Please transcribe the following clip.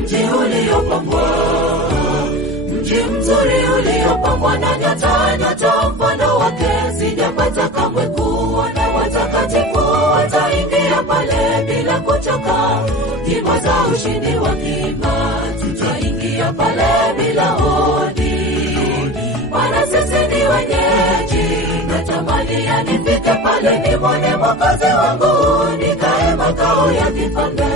mji uliopambwa, mji mzuri uliopambwa na nyota, nyota mfano wake sijapata kamwe kuona. Watakatifu wataingia pale bila kuchoka, nyimbo za ushindi wakiimba, tutaingia pale bila hodi. Maana sisi ni wenyeji, natamani nifike pale nimwone Mwokozi wangu, nikae makao ya kifalme.